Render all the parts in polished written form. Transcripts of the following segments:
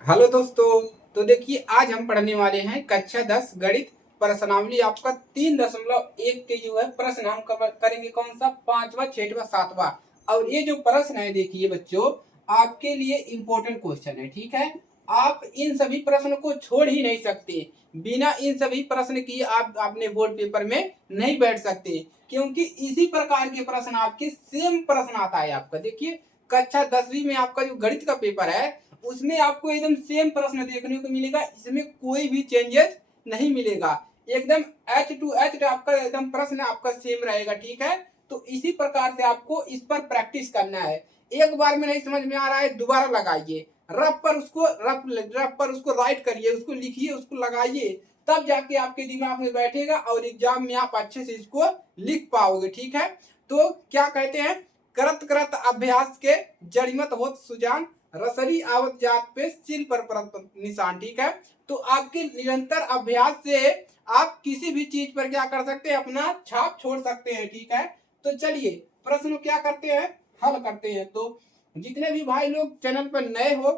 Hello दोस्तों। तो देखिए आज हम पढ़ने वाले हैं कक्षा 10 गणित प्रश्नावली आपका 3.1 के जो है प्रश्न हम करेंगे कौन सा पांचवा छठवा सातवां। और ये जो प्रश्न है देखिए बच्चों आपके लिए इम्पोर्टेंट क्वेश्चन है। ठीक है, आप इन सभी प्रश्नों को छोड़ ही नहीं सकते। बिना इन सभी प्रश्न की आप अपने बोर्ड पेपर में नहीं बैठ सकते, क्योंकि इसी प्रकार के प्रश्न आपके सेम प्रश्न आता है आपका। देखिए कक्षा 10वीं में आपका जो गणित का पेपर है उसमें आपको एकदम सेम प्रश्न देखने को मिलेगा, इसमें कोई भी चेंजेस नहीं मिलेगा। एकदम एच टू एच आपका एकदम प्रश्न आपका सेम रहेगा। ठीक है, तो इसी प्रकार से आपको इस पर प्रैक्टिस करना है। एक बार में नहीं समझ में आ रहा है दोबारा लगाइए, रफ पर उसको राइट करिए, उसको लिखिए, उसको लगाइए, तब जाके आपके दिमाग में बैठेगा और एग्जाम में आप अच्छे से इसको लिख पाओगे। ठीक है, तो क्या कहते हैं, करत करत अभ्यास के जड़िमत होत सुजान, रसरी आवत जात पे सिल पर परत निशान। ठीक है, तो आपके निरंतर अभ्यास से आप किसी भी चीज पर क्या कर सकते हैं, अपना छाप छोड़ सकते हैं। ठीक है, तो चलिए प्रश्न क्या करते हैं, हल करते हैं। तो जितने भी भाई लोग चैनल पर नए हो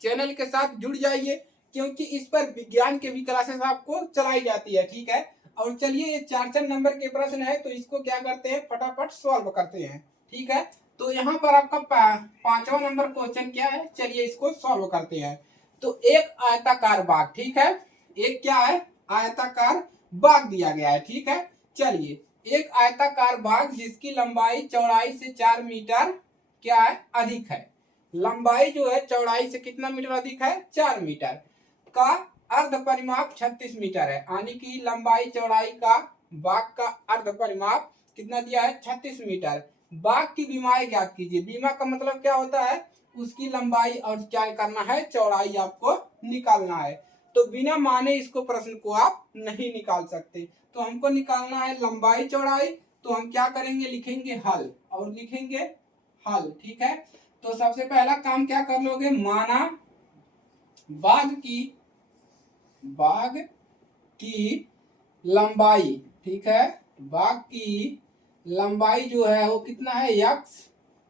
चैनल के साथ जुड़ जाइए, क्योंकि इस पर विज्ञान के भी क्लासेस आपको चलाई जाती है। ठीक है, और चलिए ये 4 नंबर के प्रश्न है तो इसको क्या करते हैं, फटाफट सॉल्व करते हैं। ठीक है, तो यहाँ पर आपका पांचवा नंबर क्वेश्चन क्या है, चलिए इसको सॉल्व करते हैं। तो एक आयताकार बाग, ठीक है, एक क्या है, आयताकार बाग दिया गया है। ठीक है, चलिए एक आयताकार बाग जिसकी लंबाई चौड़ाई से 4 मीटर क्या है, अधिक है। लंबाई जो है चौड़ाई से कितना मीटर अधिक है, 4 मीटर का अर्ध परिमाप 36 मीटर है। यानी कि लंबाई चौड़ाई का बाग का अर्ध परिमाप कितना दिया है, 36 मीटर। बाग की बीमाएं ज्ञात कीजिए। बीमा का मतलब क्या होता है, उसकी लंबाई और क्या करना है, चौड़ाई आपको निकालना है। तो बिना माने इसको प्रश्न को आप नहीं निकाल सकते। तो हमको निकालना है लंबाई चौड़ाई, तो हम क्या करेंगे, लिखेंगे हल और लिखेंगे हल। ठीक है, तो सबसे पहला काम क्या कर लोगे, माना बाग की लंबाई, ठीक है, बाग की लंबाई जो है वो कितना है, x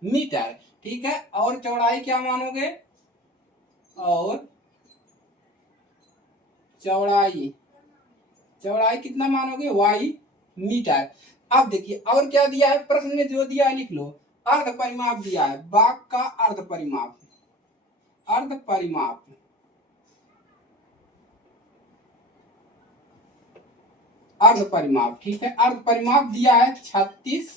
मीटर। ठीक है, और चौड़ाई क्या मानोगे, और चौड़ाई चौड़ाई कितना मानोगे, y मीटर। अब देखिए और क्या दिया है, प्रश्न में जो दिया है लिख लो। अर्ध परिमाप दिया है, बाग का अर्ध परिमाप, अर्ध परिमाप अर्ध परिमाप। ठीक है, अर्ध परिमाप दिया है 36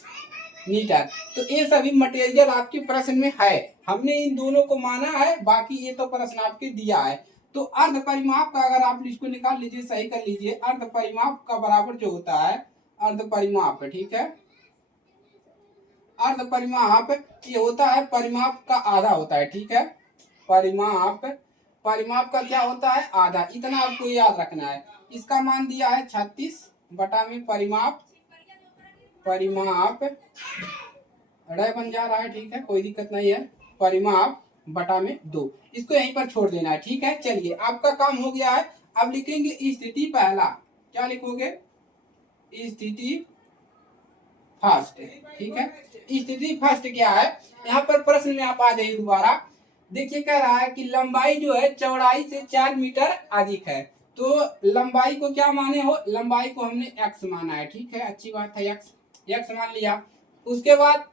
मीटर। तो ये सभी मटेरियल आपके प्रश्न में है, हमने इन दोनों को माना है, बाकी ये तो प्रश्न आपके दिया है। तो अर्ध परिमाप का अगर आप इसको निकाल लीजिए, सही कर लीजिए, अर्ध परिमाप का बराबर जो होता है अर्ध परिमाप। ठीक है, अर्ध परिमाप ये होता है परिमाप का आधा होता है। ठीक है, परिमाप परिमाप का क्या होता है, आधा। इतना आपको याद रखना है। इसका मान दिया है 36 बटा में परिमाप परिमाप अड़ाई बन जा रहा है। ठीक है, कोई दिक्कत नहीं है, परिमाप बटा में 2, इसको यहीं पर छोड़ देना है। ठीक है, चलिए आपका काम हो गया है। अब लिखेंगे स्थिति पहला, क्या लिखोगे, स्थिति फर्स्ट। ठीक है, स्थिति फर्स्ट क्या है, यहाँ पर प्रश्न में आप आ जाइए दोबारा। देखिए कह रहा है कि लंबाई जो है चौड़ाई से 4 मीटर अधिक है। तो लंबाई को क्या माने हो, लंबाई को हमने x माना है। ठीक है, अच्छी बात है, x मान लिया। उसके बाद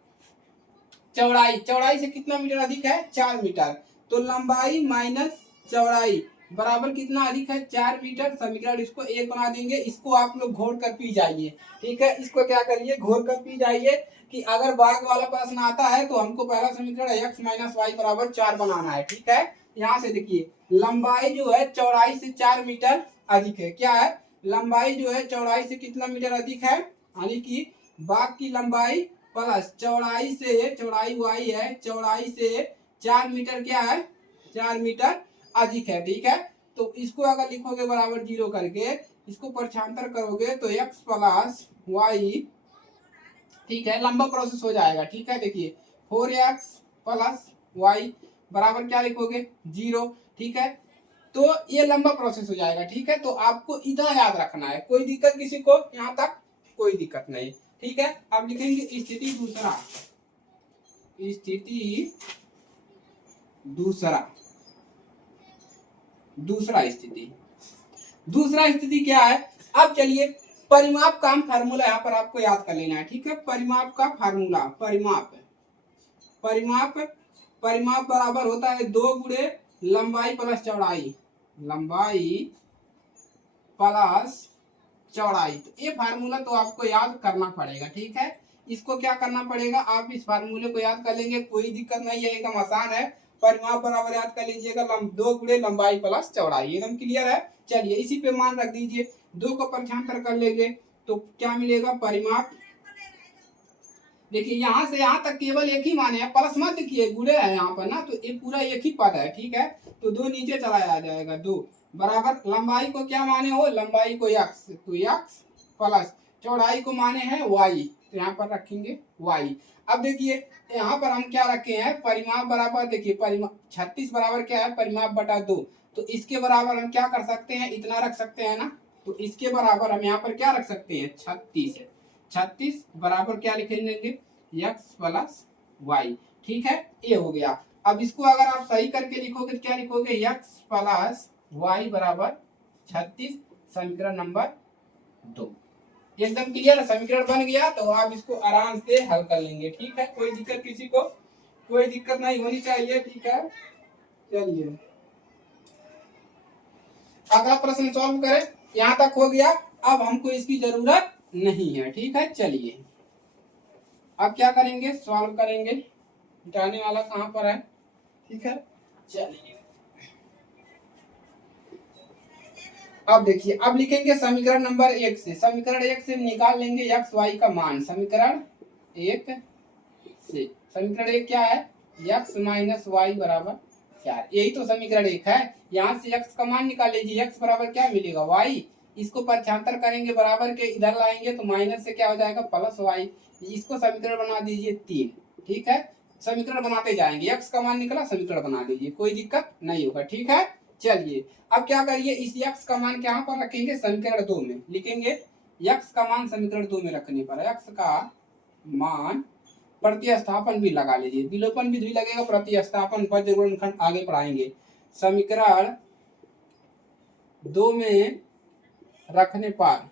चौड़ाई से कितना मीटर अधिक है, 4 मीटर। तो लंबाई माइनस चौड़ाई बराबर कितना अधिक है, 4 मीटर। समीकरण इसको एक बना देंगे, इसको आप लोग घोर कर पी जाइए। ठीक है, इसको क्या करिए, घोर कर पी जाइए कि अगर बाग वाला प्रश्न आता है तो हमको पहला समीकरण x माइनस वाई बराबर 4 बनाना है। ठीक है, यहाँ से देखिए लंबाई जो है चौड़ाई से 4 मीटर अधिक है। क्या है, लंबाई जो है चौड़ाई से कितना मीटर अधिक है, यानी कि बाग की लंबाई प्लस चौड़ाई y है, चौड़ाई से 4 मीटर क्या है, 4 मीटर अधिक है। ठीक है, तो इसको अगर लिखोगे बराबर 0 करके, इसको परछांतर करोगे तो x प्लस वाई, ठीक है, लंबा प्रोसेस हो जाएगा। ठीक है, देखिए 4x प्लस वाई बराबर क्या लिखोगे, 0। ठीक है, तो ये लंबा प्रोसेस हो जाएगा। ठीक है, तो आपको इतना याद रखना है। कोई दिक्कत किसी को यहाँ तक, कोई दिक्कत नहीं। ठीक है, अब लिखेंगे स्थिति दूसरा, स्थिति दूसरा। दूसरा स्थिति क्या है? अब चलिए परिमाप का हम फार्मूला यहाँ पर आपको याद कर लेना है, ठीक है। परिमाप का फार्मूला, परिमाप बराबर होता है 2 गुणे लंबाई प्लस चौड़ाई, तो ये फार्मूला तो आपको याद करना पड़ेगा, ठीक है। इसको क्या करना पड़ेगा, आप इस फार्मूले को याद कर लेंगे, कोई दिक्कत नहीं है, एकदम आसान है। परिमाप बराबर याद कर लीजिएगा 2 गुणे लंबाई प्लस चौड़ाई, एकदम क्लियर है। चलिए इसी पे मान रख दीजिए, 2 को पक्षांतर कर लेंगे तो क्या मिलेगा, परिमाप। देखिए यहाँ से यहाँ तक केवल एक ही माने हैं, प्लस मत देखिए, गुणे है यहाँ पर ना, तो ये पूरा एक ही पद है, ठीक है। तो 2 नीचे चला आ जाएगा, 2 बराबर लंबाई को क्या माने हो, लंबाई को x, तो x प्लस चौड़ाई को माने हैं y, तो यहाँ पर रखेंगे y। अब देखिए यहाँ पर हम क्या रखे हैं, परिमाप बराबर, देखिए परिमाप 36 बराबर क्या है, परिमाप बटा 2, तो इसके बराबर हम क्या कर सकते हैं, इतना रख सकते हैं ना, तो इसके बराबर हम यहाँ पर क्या रख सकते हैं, 36 है। 36 बराबर क्या लिखेंगे, x प्लस वाई, ठीक है, ये हो गया। अब इसको अगर आप सही करके लिखोगे तो क्या लिखोगे, x प्लस वाई बराबर 36, समीकरण नंबर 2। एकदम क्लियर, समीकरण बन गया, तो आप इसको आराम से हल कर लेंगे, ठीक है। कोई दिक्कत किसी को, कोई दिक्कत नहीं होनी चाहिए, ठीक है। चलिए अगला प्रश्न सॉल्व करें, यहाँ तक हो गया। अब हमको इसकी जरूरत नहीं है, ठीक है। चलिए अब क्या करेंगे, सॉल्व करेंगे, मिटाने वाला कहाँ पर है, ठीक है। चलिए अब देखिए, अब लिखेंगे समीकरण नंबर 1 से, समीकरण 1 से निकाल लेंगे x y का मान, समीकरण 1 से, समीकरण 1 क्या है, x माइनस वाई बराबर 4, यही तो समीकरण 1 है। यहाँ से x का मान निकाल लीजिए, x बराबर क्या मिलेगा, y, इसको पक्षांतर करेंगे बराबर के इधर लाएंगे तो माइनस से क्या हो जाएगा, प्लस वाई, इसको समीकरण बना दीजिए 3, ठीक है। समीकरण बनाते जाएंगे, x का मान निकला, समीकरण बना लीजिए, कोई दिक्कत नहीं होगा, ठीक है। चलिए अब क्या करिए, इस x का मान क्या पर रखेंगे, समीकरण 2 में लिखेंगे, x का मान समीकरण 2 में रखने पर x का मान, प्रतिस्थापन भी लगा लीजिए, विलोपन भी लगेगा, प्रतिस्थापन पद गुणनखंड आगे पढ़ाएंगे। समीकरण 2 में रखने पर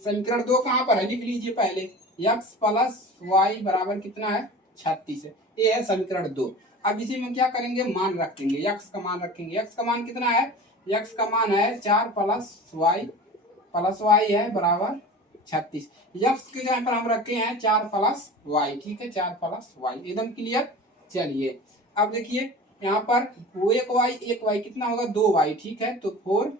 समीकरण 2 कहाँ पर है, लिख लीजिए पहले, x प्लस वाई बराबर कितना है, 36 है, ये है समीकरण 2। अब इसी में क्या करेंगे, मान रखेंगे, x का मान रखेंगे, x का मान कितना है, x का मान है 4 प्लस वाई है बराबर 36, x के जगह पर हम रखे हैं 4 प्लस वाई, ठीक है, 4 प्लस वाई, एकदम क्लियर। चलिए अब देखिए यहाँ पर वो एक वाई कितना होगा, 2 वाई, ठीक है, तो 4,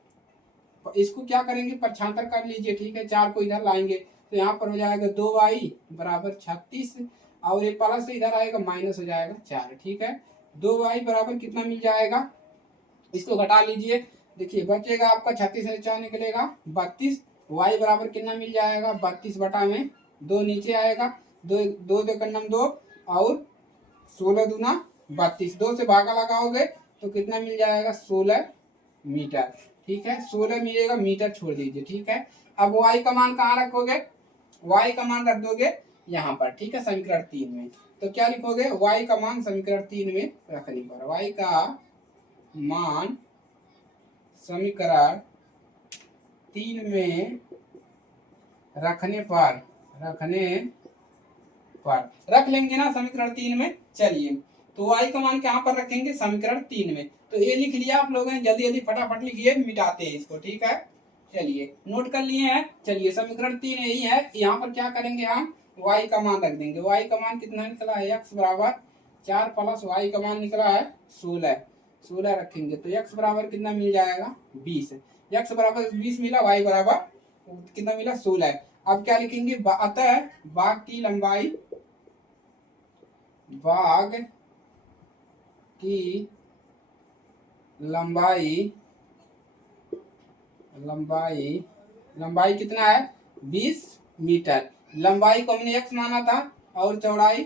इसको क्या करेंगे, पक्षांतर कर लीजिए, ठीक है, 4 को इधर लाएंगे तो यहाँ पर हो जाएगा 2 वाई बराबर 36, और ये प्लस इधर आएगा माइनस हो जाएगा 4, ठीक है। 2 वाई बराबर कितना मिल जाएगा, इसको घटा लीजिए, देखिए बचेगा आपका 36 से 4 निकलेगा 32, वाई बराबर कितना मिल जाएगा, 32 बटा में 2 नीचे आएगा, 2 2 2 और 16 दूना 32, 2 से भागा लगाओगे तो कितना मिल जाएगा, 16 मीटर, ठीक है, 16 मिलेगा, मीटर छोड़ दीजिए, ठीक है। अब y का मान कहाँ रखोगे, y का मान रख दोगे यहाँ पर, ठीक है, समीकरण 3 में, तो क्या लिखोगे, y का मान समीकरण 3 में रखने पर, y का मान समीकरण 3 में रखने पर रख लेंगे ना समीकरण 3 में। चलिए तो y का मान कहाँ पर रखेंगे, समीकरण 3 में, तो ये लिख लिया आप लोगों ने, जल्दी जल्दी फटाफट लिखिए, मिटाते हैं इसको, ठीक है। चलिए नोट कर लिए हैं, चलिए समीकरण 3 यही है, यहाँ पर क्या करेंगे, हम y का मान रख देंगे, y का मान कितना निकला है, x बराबर 4 प्लस y का मान निकला है 16 रखेंगे तो x बराबर कितना मिल जाएगा, 20, x बराबर 20 मिला, y बराबर कितना मिला, 16। अब क्या लिखेंगे, अतः बाग की लंबाई कितना है, 20 मीटर, लंबाई को हमने x माना था, और चौड़ाई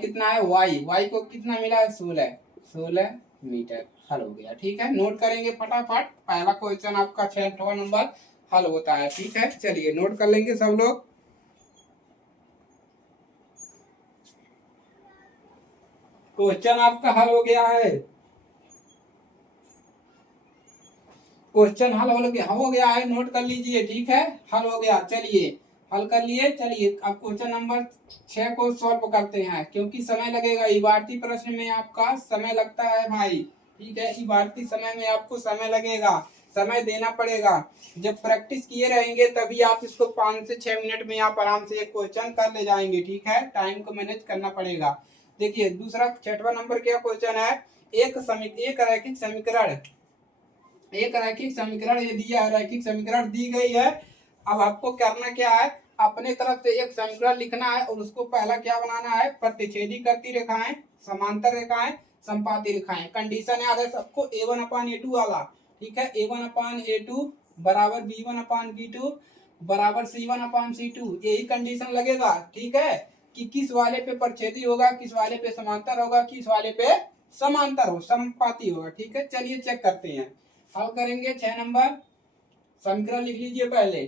कितना है, y को कितना मिला है, 16 मीटर, हल हो गया, ठीक है। नोट करेंगे फटाफट, पहला क्वेश्चन आपका 6वां नंबर हल होता है, ठीक है। चलिए नोट कर लेंगे सब लोग। क्वेश्चन आपका हल हो गया है। क्वेश्चन हल हो गया है, नोट कर लीजिए, ठीक है। हल हो गया, चलिए हल कर लिए। चलिए अब क्वेश्चन नंबर 6 को सॉल्व करते हैं, क्योंकि समय लगेगा। इबारती प्रश्न में आपका समय लगता है भाई, ठीक है। इबारती समय में आपको समय लगेगा, समय देना पड़ेगा। जब प्रैक्टिस किए रहेंगे तभी आप इसको 5 से 6 मिनट में आप आराम से एक क्वेश्चन कर ले जाएंगे, ठीक है। टाइम को मैनेज करना पड़ेगा। देखिए दूसरा 6वां नंबर क्या क्वेश्चन है। एक रैखिक समीकरण, एक रैखिक समीकरण ये दिया है, रैखिक समीकरण दी गई है। अब आपको करना क्या है, अपने तरफ से एक समीकरण लिखना है और उसको पहला क्या बनाना है, प्रतिच्छेदी करती रेखाएं, समांतर रेखाएं, संपाती रेखाएं। कंडीशन याद है सबको, a1/a2 वाला, ठीक है। a1/a2 बराबर b1/b2 बराबर c1/c2, यही कंडीशन लगेगा, ठीक है। कि किस वाले पे प्रतिच्छेदी होगा, किस वाले पे समांतर होगा, किस वाले पे समांतर हो, संपाती होगा, ठीक है। चलिए चेक करते हैं, हल करेंगे। 6 नंबर समीकरण लिख लीजिए पहले।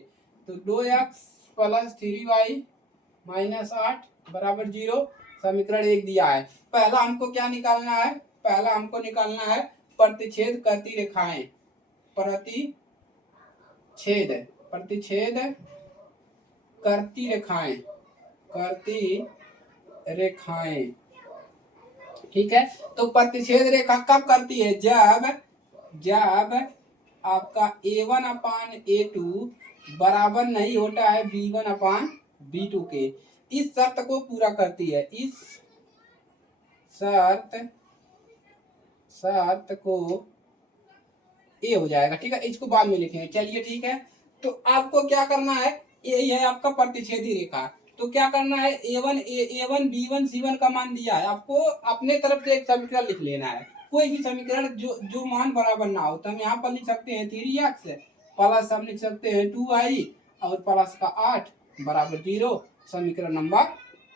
तो 2x + 3y - 8 बराबर 0, समीकरण 1 दिया है। पहला हमको क्या निकालना है, पहला हमको निकालना है प्रतिच्छेद करती रेखाएं, प्रतिच्छेद प्रतिच्छेद करती रेखाएं, करती रेखाएं, ठीक है। तो प्रतिच्छेद रेखा कब करती है, जब आपका a1/a2 बराबर नहीं होता है b1/b2 के। इस शर्त को पूरा करती है, इस शर्त को ए हो जाएगा, ठीक है। इसको बाद में लिखेंगे, चलिए ठीक है। तो आपको क्या करना है, यही है आपका प्रतिच्छेदी रेखा। तो क्या करना है, a1 b1 c1 का मान दिया है, आपको अपने तरफ से एक समीकरण लिख लेना है। कोई भी समीकरण जो मान बराबर ना हो, तो हम यहाँ पर लिख सकते हैं 3x प्लस हम लिख सकते हैं 2y और प्लस का 8 बराबर 0, समीकरण नंबर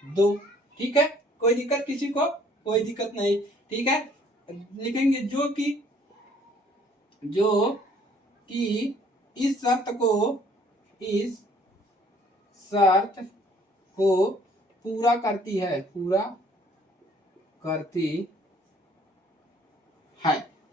2, ठीक है। कोई दिक्कत किसी को, कोई दिक्कत नहीं, ठीक है। लिखेंगे जो कि इस शर्त को पूरा करती है,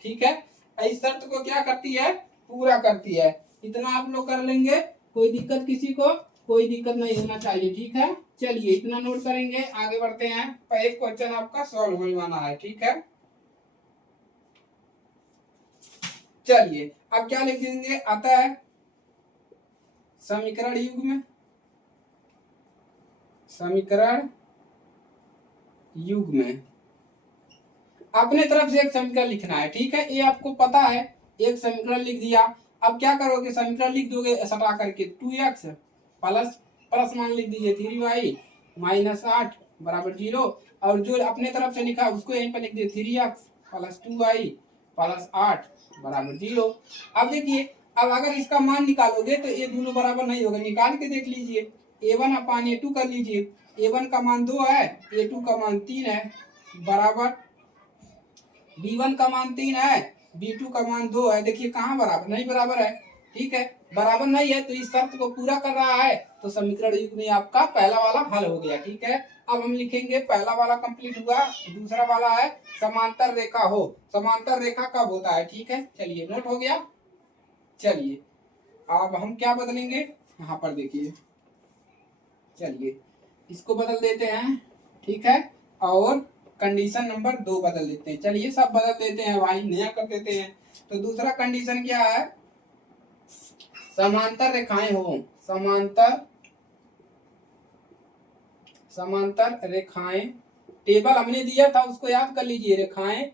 ठीक है। इस शर्त को क्या करती है, पूरा करती है। इतना आप लोग कर लेंगे, कोई दिक्कत किसी को, कोई दिक्कत नहीं होना चाहिए, ठीक है। चलिए इतना नोट करेंगे, आगे बढ़ते हैं। पहले क्वेश्चन आपका सॉल्व होने वाला है, ठीक है। चलिए अब क्या लिख देंगे, आता है समीकरण युग्म, समीकरण युग्म अपने तरफ से एक समीकरण लिखना है, ठीक है। ये आपको पता है, एक समीकरण लिख दिया। अब क्या करोगे, समीकरण लिख दोगे सटा करके 2x प्लस मान लिख दीजिए 3y - 8 बराबर 0, और जो अपने तरफ से लिखा उसको यहीं पर लिख दिए 3x + 2y + 8 बराबर 0। अब देखिए, अब अगर इसका मान निकालोगे तो ये दोनों बराबर नहीं होगा, निकाल के देख लीजिए। a1/a2 कर लीजिए, a1 का मान 2 है, a2 का मान 3 है, बराबर b1 का मान 3 है, b2 का मान 2 है। देखिए कहाँ बराबर, नहीं बराबर है, ठीक है। बराबर नहीं है तो इस शर्त को पूरा कर रहा है, तो समीकरण युग्म में आपका पहला वाला हल हो गया, ठीक है। अब हम लिखेंगे, पहला वाला कंप्लीट हुआ, दूसरा वाला है समांतर रेखा हो। समांतर रेखा कब होता है, ठीक है। चलिए नोट हो गया। चलिए अब हम क्या बदलेंगे, यहाँ पर देखिए, चलिए इसको बदल देते हैं, ठीक है। और कंडीशन नंबर 2 बदल देते हैं, चलिए सब बदल देते हैं भाई, नया कर देते हैं। तो दूसरा कंडीशन क्या है, समांतर रेखाएं हो, समांतर रेखाएं, टेबल हमने दिया था उसको याद कर लीजिए, रेखाएं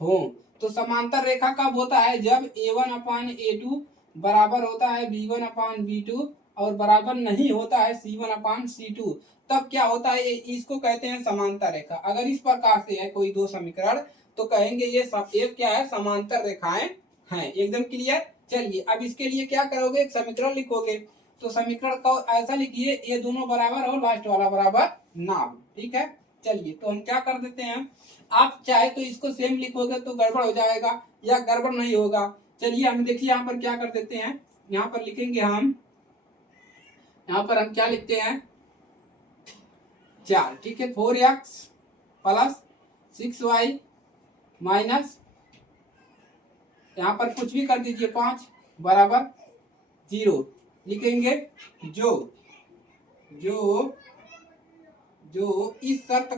हो। तो समांतर रेखा कब होता है, जब a1/a2 बराबर होता है b1/b2 और बराबर नहीं होता है c1/c2, तब क्या होता है, इसको कहते हैं समांतर रेखा। अगर इस प्रकार से है कोई दो समीकरण, तो कहेंगे ये सब एक क्या है, समांतर रेखाएं हैं, एकदम क्लियर। चलिए अब इसके लिए क्या करोगे, एक समीकरण लिखोगे। तो समीकरण को ऐसा लिखिए, ये दोनों बराबर हो, लास्ट वाला बराबर ना हो, ठीक है। चलिए तो हम क्या कर देते हैं, आप चाहे तो इसको सेम लिखोगे तो गड़बड़ हो जाएगा, या गड़बड़ नहीं होगा। चलिए हम देखिए यहाँ पर क्या कर देते हैं, यहाँ पर लिखेंगे हम, यहाँ पर हम क्या लिखते हैं 4, ठीक है। 4x + 6y माइनस, यहाँ पर कुछ भी कर दीजिए 5 बराबर 0 लिखेंगे। जो जो जो इस शर्त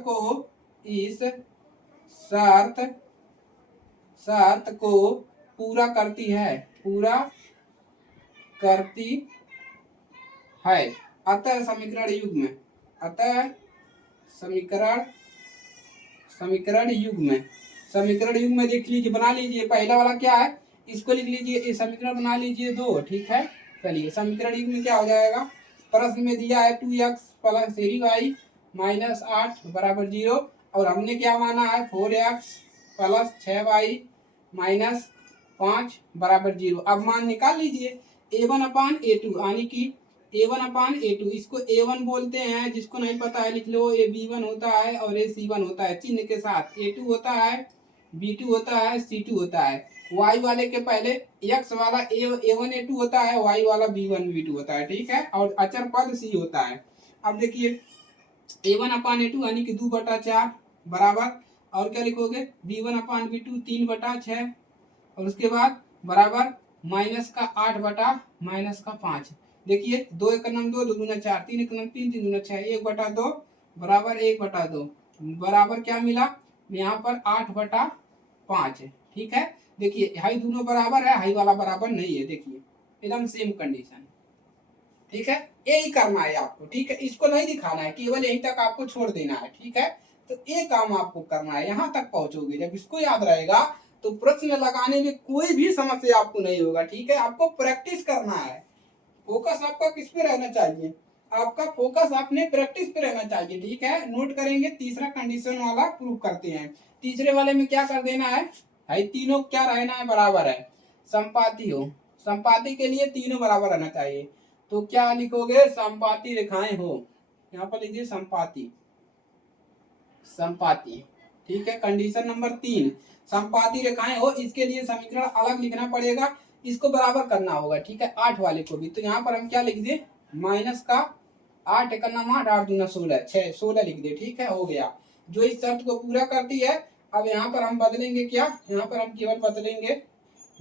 को पूरा करती है, अतः समीकरण युग्म में देख लीजिए, बना लीजिए। पहला वाला क्या है, इसको लिख लीजिए, इस समीकरण बना लीजिए 2, ठीक है। चलिए समीकरण युग्म में क्या हो जाएगा, प्रश्न में दिया है 2x प्लस 3y माइनस 8 बराबर 0, और हमने क्या माना है 4x प्लस 6y माइनस 5 बराबर 0। अब मान निकाल लीजिए a1 अपान a2, यानी कि a1 अपान a2, इसको a1 बोलते हैं, जिसको नहीं पता है लिख लो, a b1 होता है और a c1 होता है चिन्ह के साथ, a2 होता है, b2 होता है, c2 होता है। y वाले के पहले x वाला a1 a2 होता है, y वाला b1 b2 होता है, ठीक है, और अचर पद c होता है। अब देखिए a1 अपान a2 यानी कि 2/4 बराबर, और क्या लिखोगे b1 अपान b2 3/6, और उसके बाद बराबर माइनस का 8/-5। देखिए 2 एक 2, 2 दूना 4, 3 एक 3, 3 दूना 6, 1/2 बराबर 1/2 बराबर क्या मिला यहाँ पर 8/5 है, ठीक है। देखिए हाई दोनों बराबर है, हाई वाला बराबर नहीं है, देखिए एकदम सेम कंडीशन, ठीक है। यही करना है आपको, ठीक है, इसको नहीं दिखाना है, केवल यहीं तक आपको छोड़ देना है, ठीक है। तो ये काम आपको करना है, यहाँ तक पहुंचोगे, जब इसको याद रहेगा तो प्रश्न लगाने में कोई भी समस्या आपको नहीं होगा, ठीक है। आपको प्रैक्टिस करना है, फोकस आपका किस पे रहना चाहिए, आपका फोकस अपने प्रैक्टिस पे रहना चाहिए, ठीक है। नोट करेंगे, तीसरा कंडीशन वाला प्रूव करते हैं। तीसरे वाले में क्या कर देना है भाई, तीनों क्या रहना है, बराबर है, संपाती हो, संपाती के लिए तीनों बराबर रहना चाहिए। तो क्या लिखोगे, संपाती रेखाएं हो, यहाँ पर लिखिए संपाती, ठीक है। कंडीशन नंबर 3, संपाती रेखाएं हो, इसके लिए समीकरण अलग लिखना पड़ेगा, इसको बराबर करना होगा, ठीक है, 8 वाले को भी। तो यहाँ पर हम क्या लिख दे, माइनस का 8 एक 8, 8 दूना 16, 16 लिख दे, ठीक है, हो गया। जो इस शर्त को पूरा करती है, अब यहाँ पर हम बदलेंगे क्या, यहाँ पर हम केवल बदलेंगे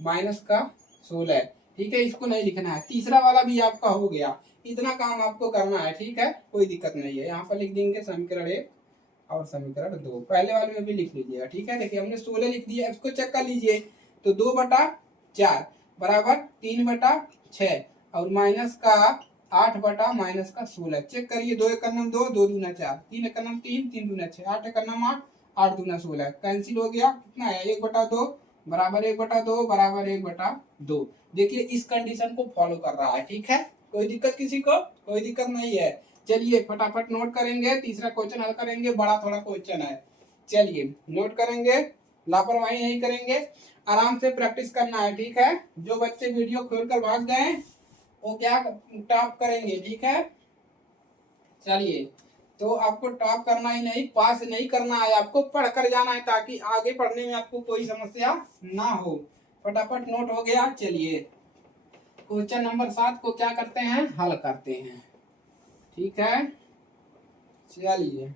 माइनस का 16, ठीक है, इसको नहीं लिखना है। तीसरा वाला भी आपका हो गया, इतना काम आपको करना है, ठीक है, कोई दिक्कत नहीं है। यहाँ पर लिख देंगे समीकरण 1 और समीकरण 2, पहले वाले में भी लिख लीजिएगा, ठीक है। देखिए हमने 16 लिख दिया, इसको चेक कर लीजिए, तो 2/4 बराबर 3/6, और माइनस का 8 का 16, चेक करिए, 2 एक 2, 2 दूना 4, 3 एक 3, 3 दूना 6, 8 एक 8, 8 दूना 16, कैंसिल हो गया, कितना है 1/2 बराबर 1/2 बराबर 1/2। देखिए इस कंडीशन को फॉलो कर रहा है, ठीक है, कोई दिक्कत किसी को, कोई दिक्कत नहीं है। चलिए फटाफट नोट करेंगे, तीसरा क्वेश्चन हल करेंगे, बड़ा थोड़ा क्वेश्चन है, चलिए नोट करेंगे, लापरवाही नहीं करेंगे, आराम से प्रैक्टिस करना है, ठीक है। जो बच्चे वीडियो खोलकर भाग गए वो क्या टॉप करेंगे, ठीक है। चलिए तो आपको टॉप करना ही नहीं, पास नहीं करना है, आपको पढ़ कर जाना है, ताकि आगे पढ़ने में आपको कोई समस्या ना हो। फटाफट नोट हो गया, चलिए क्वेश्चन नंबर 7 को क्या करते हैं, हल करते हैं, ठीक है। चलिए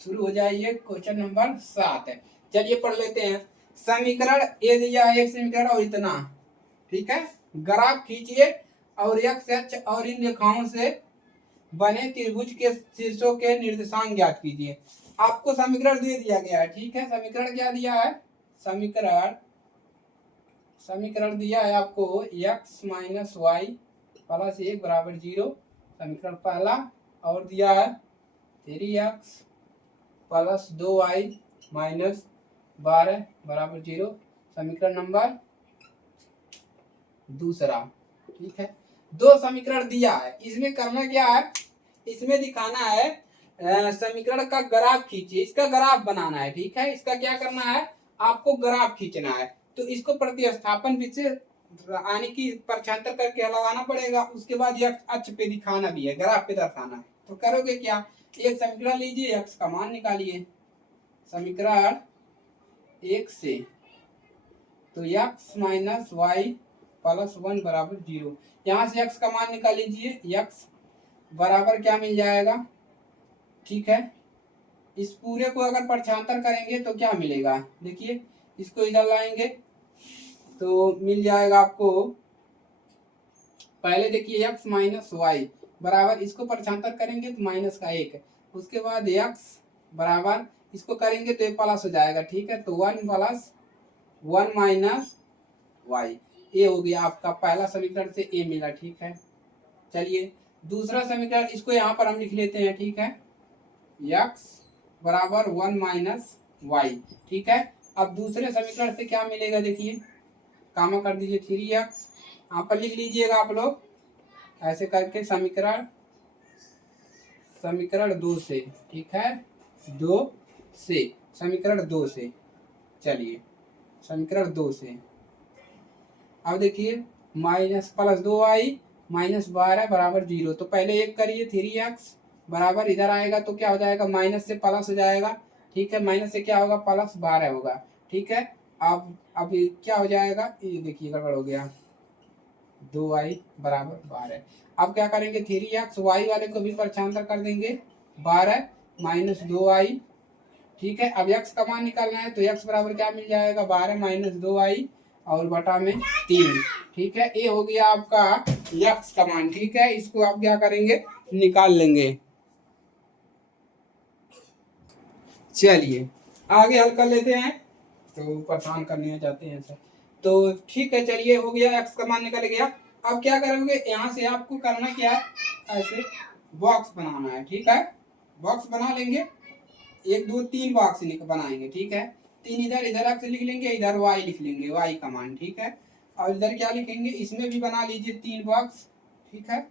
शुरू हो जाइए, क्वेश्चन नंबर 7 है, चलिए पढ़ लेते हैं। समीकरण ये दिया है, एक समीकरण और इतना, ठीक है, ग्राफ खींचिए और एक्स एच और इन रेखाओं से बने त्रिभुज के शीर्षों के निर्देशांक ज्ञात कीजिए। आपको समीकरण दे दिया गया है, ठीक है। समीकरण क्या दिया है, समीकरण दिया है आपको x माइनस वाई प्लस 1 बराबर 0, समीकरण पहला, और दिया है 3x प्लस 2y माइनस 12 बराबर 0, समीकरण नंबर दूसरा, ठीक है। दो समीकरण दिया है, इसमें करना क्या है, इसमें दिखाना है समीकरण का ग्राफ खींचिए, इसका ग्राफ बनाना है, ठीक है। इसका क्या करना है, आपको ग्राफ खींचना है, तो इसको प्रतिस्थापन विधि से यानी कि पक्षांतर करके लगाना पड़ेगा, उसके बाद यह अक्ष पे दिखाना भी है, ग्राफ पे दर्शाना है। तो करोगे क्या, एक समीकरण लीजिए, x का मान निकालिए, समीकरण 1 से, तो x माइनस वाई प्लस 1 बराबर 0, यहाँ से x का मान निकाल लीजिए, x बराबर क्या मिल जाएगा, ठीक है, इस पूरे को अगर पक्षांतर करेंगे तो क्या मिलेगा, देखिए इसको इधर लाएंगे तो मिल जाएगा आपको, पहले देखिए x माइनस वाई बराबर, इसको पक्षांतर करेंगे तो माइनस का एक, उसके बाद x बराबर इसको करेंगे तो ये प्लस हो जाएगा, ठीक है। तो 1 प्लस 1 माइनस वाई, ये हो गया आपका पहला समीकरण से ए मिला, ठीक है। चलिए दूसरा समीकरण, इसको यहाँ पर हम लिख लेते हैं, ठीक है। x बराबर 1 माइनस वाई, ठीक है। अब दूसरे समीकरण से क्या मिलेगा, देखिए कामा कर दीजिए 3x, यहाँ पर लिख लीजिएगा आप लोग ऐसे करके समीकरण 2 से, ठीक है, 2 से, समीकरण 2 से। चलिए समीकरण 2 से अब देखिए माइनस प्लस 2y माइनस 12 बराबर 0, तो पहले एक करिए 3x बराबर, इधर आएगा तो क्या हो जाएगा, माइनस से प्लस हो जाएगा, ठीक है। माइनस से क्या होगा, प्लस 12 होगा, ठीक है। अब क्या हो जाएगा, ये देखिए गड़बड़ हो गया, 2y बराबर 12। अब क्या करेंगे, 3x y वाले को भी पक्षांतर कर देंगे, 12 माइनस 2y, ठीक है। अब x का मान निकालना है तो x बराबर क्या मिल जाएगा, 12 माइनस 2y और बटा में 3, ठीक है। ये हो गया आपका x का मान, ठीक है। इसको आप क्या करेंगे, निकाल लेंगे। चलिए आगे हल कर लेते हैं, तो परेशान करने जाते हैं सर, तो ठीक है। चलिए हो गया, x का मान निकल गया। अब क्या करोगे, यहाँ से आपको करना क्या है, ऐसे बॉक्स बनाना है, ठीक है। बॉक्स बना लेंगे, 1 2 3 बॉक्स बनाएंगे, ठीक है। 3 इधर, इधर x लिख लेंगे, इधर y लिख लेंगे, y का मान, ठीक है। और इधर क्या लिखेंगे, इसमें भी बना लीजिए 3 बॉक्स, ठीक है।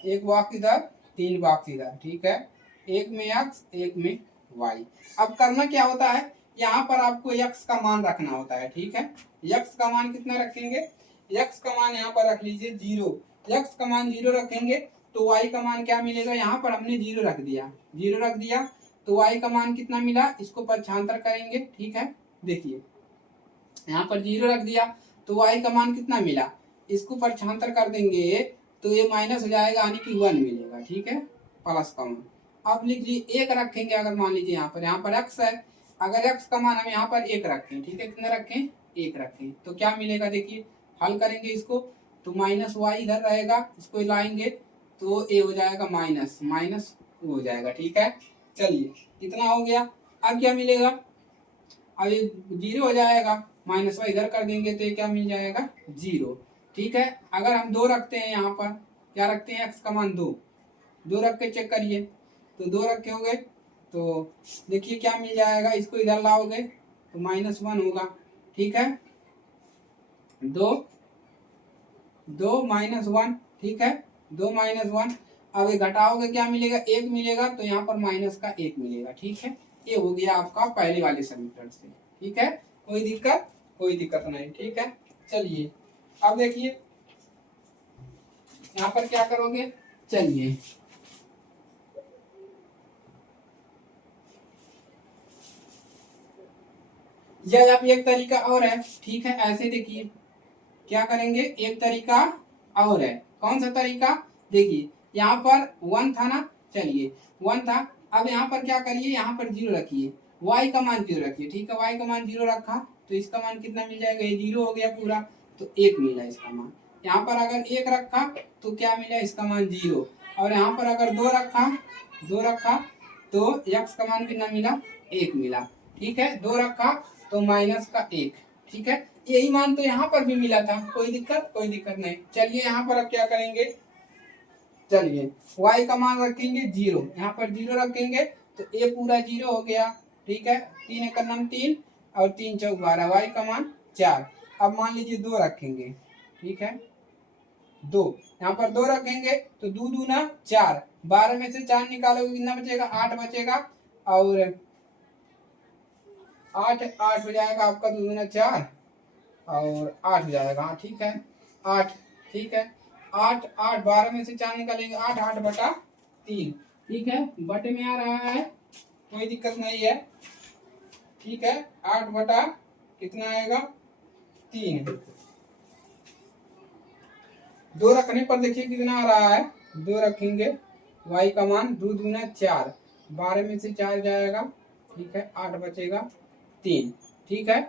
1 बॉक्स इधर, 3 बॉक्स इधर, ठीक है। एक में x, एक में y। अब करना क्या होता है, यहाँ पर आपको x का मान रखना होता है, ठीक है। x का मान कितना रखेंगे, x का मान यहाँ पर रख लीजिए 0। x का मान 0 रखेंगे तो y का मान क्या मिलेगा, यहाँ पर हमने 0 रख दिया, 0 रख दिया तो y का मान कितना मिला, इसको पक्षांतर करेंगे, ठीक है। देखिए यहाँ पर 0 रख दिया तो y का मान कितना मिला, इसको पक्षांतर कर देंगे तो ये माइनस हो जाएगा, यानी कि 1 मिलेगा, ठीक है, प्लस का मान। अब लिख लीजिए 1 रखेंगे, अगर मान लीजिए यहाँ पर x है, अगर x का मान हम यहाँ पर 1 रखें, ठीक है, कितना रखें, 1 रखें, तो क्या मिलेगा, देखिए हल करेंगे इसको तो माइनस y इधर रहेगा, इसको लाएंगे तो ये हो जाएगा माइनस माइनस हो जाएगा, ठीक है। चलिए इतना हो गया। अब क्या मिलेगा, अब ये 0 हो जाएगा, माइनस वाई इधर कर देंगे तो ये क्या मिल जाएगा, 0, ठीक है। अगर हम 2 रखते हैं, यहाँ पर क्या रखते हैं, x का मान 2 रख के चेक करिए, तो 2 रखे होंगे तो देखिए क्या मिल जाएगा, इसको इधर लाओगे तो -1 होगा, ठीक है। 2 माइनस 1, ठीक है, 2 माइनस 1। अब ये घटाओगे क्या मिलेगा, 1 मिलेगा, तो यहाँ पर माइनस का 1 मिलेगा, ठीक है। ये हो गया आपका पहले वाले समीकरण से, ठीक है। कोई दिक्कत नहीं, ठीक है। चलिए अब देखिए यहाँ पर क्या करोगे, चलिए यह अब एक तरीका और है, ठीक है। ऐसे देखिए क्या करेंगे, एक तरीका और है, कौन सा तरीका, देखिए यहाँ पर 1 था ना, चलिए 1 था, अब यहाँ पर क्या करिए, यहाँ पर 0 रखिए, y का मान 0 रखिए, ठीक है। y का मान 0 रखा तो इसका मान कितना मिल जाएगा, ये 0 हो गया पूरा, तो 1 मिला इसका मान। यहाँ पर अगर 1 रखा तो क्या मिला, इसका मान 0, और यहाँ पर अगर 2 रखा तो x का मान कितना मिला, 1 मिला, ठीक है। 2 रखा तो माइनस का 1, ठीक है। यही मान तो यहाँ पर भी मिला था, कोई दिक्कत नहीं। चलिए यहाँ पर अब क्या करेंगे, चलिए y का मान रखेंगे 0, यहाँ पर 0 रखेंगे तो ये पूरा 0 हो गया, ठीक है। 3 एकड़ 3 और 3 चौक 12, y का मान 4। अब मान लीजिए 2 रखेंगे, ठीक है, 2 यहाँ पर 2 रखेंगे तो 2 दूना 4, 12 में से 4 निकालोगे कितना बचेगा, 8 बचेगा, और 8 हो जाएगा आपका, 2 दूना 4 और 8 हो जाएगा, हाँ ठीक है, 8, ठीक है। 8 8 12 में से 4 निकालेंगे, 8 8 बटा 3, ठीक है, बटे में आ रहा है, कोई दिक्कत नहीं है, ठीक है। 8 बटा कितना आएगा, 3, 2 रखने पर देखिए कितना आ रहा है, 2 रखेंगे, y का मान 2 दूना 4 12 में से 4 जाएगा, ठीक है, 8 बचेगा 3, ठीक है।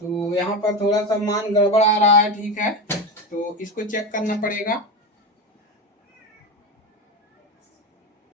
तो यहाँ पर थोड़ा सा मान गड़बड़ आ रहा है, ठीक है, तो इसको चेक करना पड़ेगा।